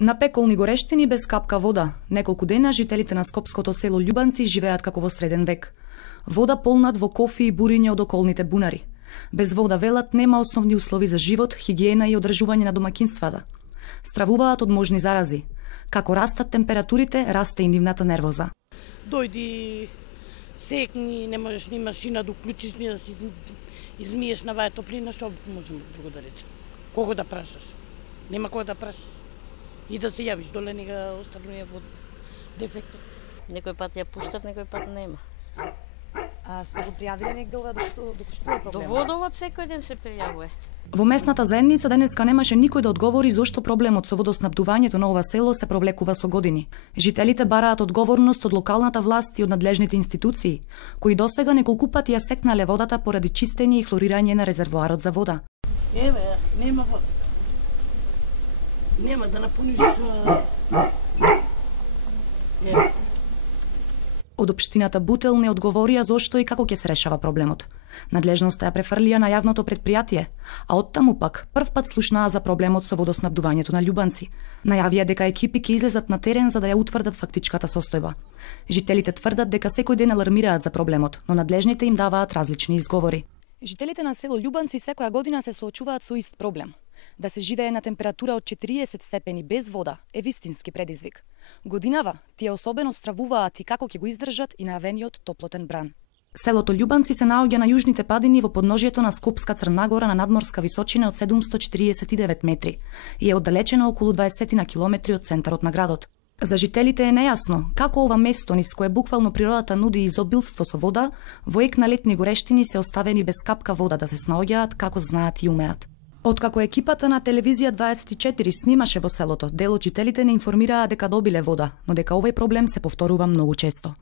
На пеколни горештини без капка вода, неколку дена жителите на скопското село Љубанци живеат како во среден век. Вода полнат во кофи и буриња од околните бунари. Без вода, велат, нема основни услови за живот, хигиена и одржување на домаќинствата. Стравуваат од можни зарази. Како растат температурите, расте и нивната нервоза. Дојди, секни, не можеш ни машина да уклучиш, ни да си измиеш на ваја топлина, што можеме друго да речем. Кого да прашаш? Нема кого да прашаш. И да се јавиш доле, не го останува во дефектот. Некој пат ја пуштат, некој пат нема. А сте го пријавиле негде ова доколку што е проблемот? До водовод секој ден се пријавува. Во местната заедница денеска немаше никој да одговори зошто проблемот со водоснабдувањето на ова село се провлекува со години. Жителите бараат одговорност од локалната власт и од надлежните институции, кои досега неколку пати ја секнале водата поради чистење и хлорирање на резервоарот за вода. Еве, нема вода. Нема да напуниш. Од општината Бутел не одговорија зошто и како ќе се решава проблемот. Надлежноста ја префрлија на јавното претпријатие, а оттаму пак прв пат слушнаа за проблемот со водоснабдувањето на Љубанци. Најавија дека екипи ќе излезат на терен за да ја утврдат фактичката состојба. Жителите тврдат дека секој ден алармираат за проблемот, но надлежните им даваат различни изговори. Жителите на село Љубанци секоја година се соочуваат со ист проблем. Да се живее на температура од 40 степени без вода е вистински предизвик. Годинава тие особено стравуваат и како ќе го издржат и најавениот топлотен бран. Селото Љубанци се наоѓа на јужните падини во подножието на Скопска Црна Гора на надморска височина од 749 метри и е оддалечено околу 20 на километри од центарот на градот. За жителите е нејасно како ова место низ кое буквално природата нуди изобилство со вода, во ек на летни горештини се оставени без капка вода да се снаоѓаат како знаат и умеат. Откако екипата на телевизија 24 снимаше во селото, дел од жителите не информираа дека добиле вода, но дека овој проблем се повторува многу често.